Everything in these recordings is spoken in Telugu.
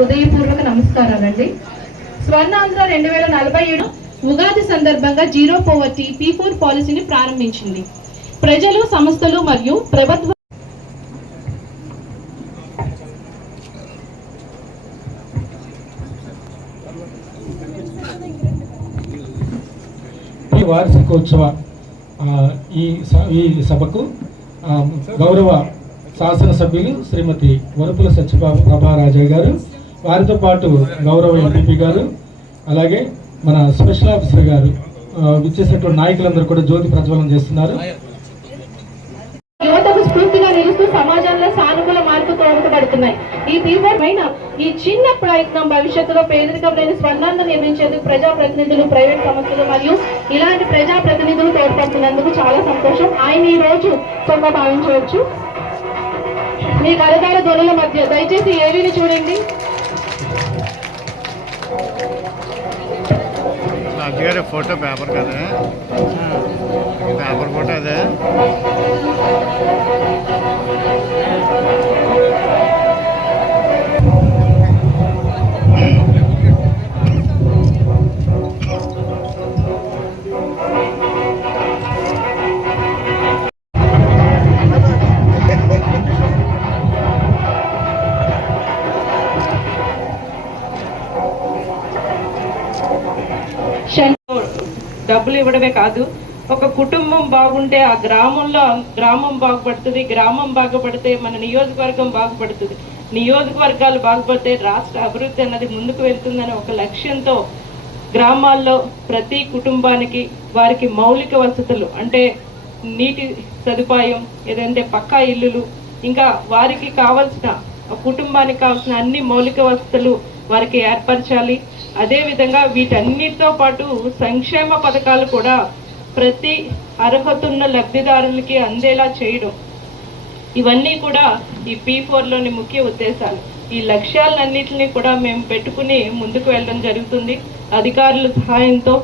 హృదయపూర్వక నమస్కారాలండి. స్వర్ణాంధ్ర 2047 ఉగాది సందర్భంగా జీరో పోవర్టీ P4 పాలసీని ప్రారంభించింది. ప్రజలు, సంస్థలు మరియు ప్రభుత్వ వార్షికోత్సవ ఈ సభకు గౌరవ శాసనసభ్యులు శ్రీమతి వరుపుల సత్యప్రభారాజయ్య గారు, వారితో పాటు గౌరవ ఎంపీ గారు, అలాగే మన స్పెషల్ ఆఫీసర్ గారు విచ్చేసినటువంటి నాయకులందరూ కూడా జ్యోతి ప్రజ్వలనం చేస్తున్నారు. యువతకు స్ఫూర్తిగా నిలుస్తూ సమాజంలో సానుకూల మార్పు తోడ్పడుతున్నాయి. ఈ తీవ్రమైన ఈ చిన్న ప్రయత్నం భవిష్యత్తులో పేదరికం లేని స్వర్ణాంధ్ర నిర్మించేందుకు ప్రజాప్రతినిధులు, ప్రైవేట్ సంస్థలు మరియు ఇలాంటి ప్రజాప్రతినిధులు తోడ్పడుతున్నందుకు చాలా సంతోషం. ఆయన ఈ రోజు కొంత భావించవచ్చు. మీ కరదాల ధ్వనుల మధ్య దయచేసి ఏవీని చూడండి. ఫోటో పేపర్ కదా, పేపర్ ఫోటో అదే. డబ్బులు ఇవ్వడమే కాదు, ఒక కుటుంబం బాగుంటే ఆ గ్రామం బాగుపడుతుంది, గ్రామం బాగుపడితే మన నియోజకవర్గం బాగుపడుతుంది, నియోజకవర్గాలు బాగుపడితే రాష్ట్ర అభివృద్ధి అన్నది ముందుకు వెళ్తుందనే ఒక లక్ష్యంతో గ్రామాల్లో ప్రతి కుటుంబానికి వారికి మౌలిక వసతులు అంటే నీటి సదుపాయం, ఏదంటే పక్కా ఇల్లులు, ఇంకా వారికి కావాల్సిన కుటుంబానికి కావాల్సిన అన్ని మౌలిక వసతులు వారికి ఏర్పరచాలి. అదేవిధంగా వీటన్నిటితో పాటు సంక్షేమ పథకాలు కూడా ప్రతి అర్హత ఉన్న లబ్ధిదారులకి అందేలా చేయడం, ఇవన్నీ కూడా ఈ P4లోని ముఖ్య ఉద్దేశాలు. ఈ లక్ష్యాలన్నింటినీ కూడా మేము పెట్టుకుని ముందుకు వెళ్ళడం జరుగుతుంది. అధికారుల సహాయంతో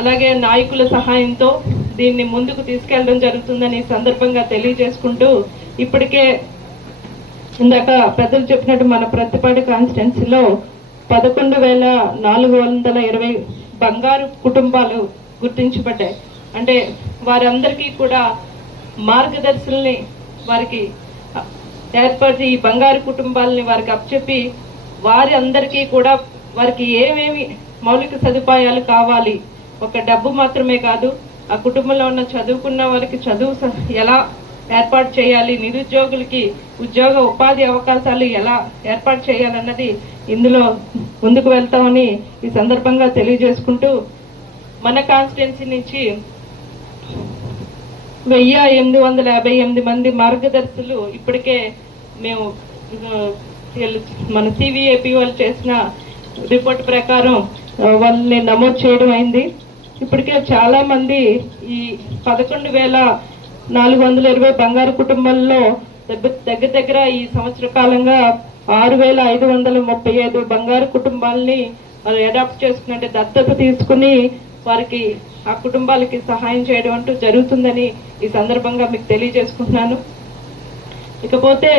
అలాగే నాయకుల సహాయంతో దీన్ని ముందుకు తీసుకెళ్ళడం జరుగుతుందని సందర్భంగా తెలియజేసుకుంటూ, ఇప్పటికే ఇందాక పెద్దలు చెప్పినట్టు మన ప్రతిపాడు కాన్స్టిట్యున్సీలో 11,420 బంగారు కుటుంబాలు గుర్తించబడ్డాయి. అంటే వారందరికీ కూడా మార్గదర్శుల్ని వారికి ఏర్పరిచి ఈ బంగారు కుటుంబాలని వారికి అప్పచెప్పి వారి అందరికీ కూడా వారికి ఏమేమి మౌలిక సదుపాయాలు కావాలి, ఒక డబ్బు మాత్రమే కాదు, ఆ కుటుంబంలో ఉన్న చదువుకున్న వారికి చదువు ఎలా ఏర్పాటు చేయాలి, నిరుద్యోగులకి ఉద్యోగ ఉపాధి అవకాశాలు ఎలా ఏర్పాటు చేయాలన్నది ఇందులో ముందుకు వెళ్తామని ఈ సందర్భంగా తెలియజేసుకుంటూ, మన కాన్స్టిట్యున్సీ నుంచి 1858 మంది మార్గదర్శులు ఇప్పటికే మేము మన CVAP వాళ్ళు చేసిన రిపోర్ట్ ప్రకారం వాళ్ళని నమోదు చేయడం అయింది. ఇప్పటికే చాలా మంది ఈ 11,420 బంగారు కుటుంబాల్లో దగ్గర ఈ సంవత్సర కాలంగా 6,535 బంగారు కుటుంబాలని వాళ్ళు అడాప్ట్ చేసుకుని దత్తత తీసుకుని వారికి ఆ కుటుంబాలకి సహాయం చేయడం అంటూ జరుగుతుందని ఈ సందర్భంగా మీకు తెలియజేసుకుంటున్నాను. ఇకపోతే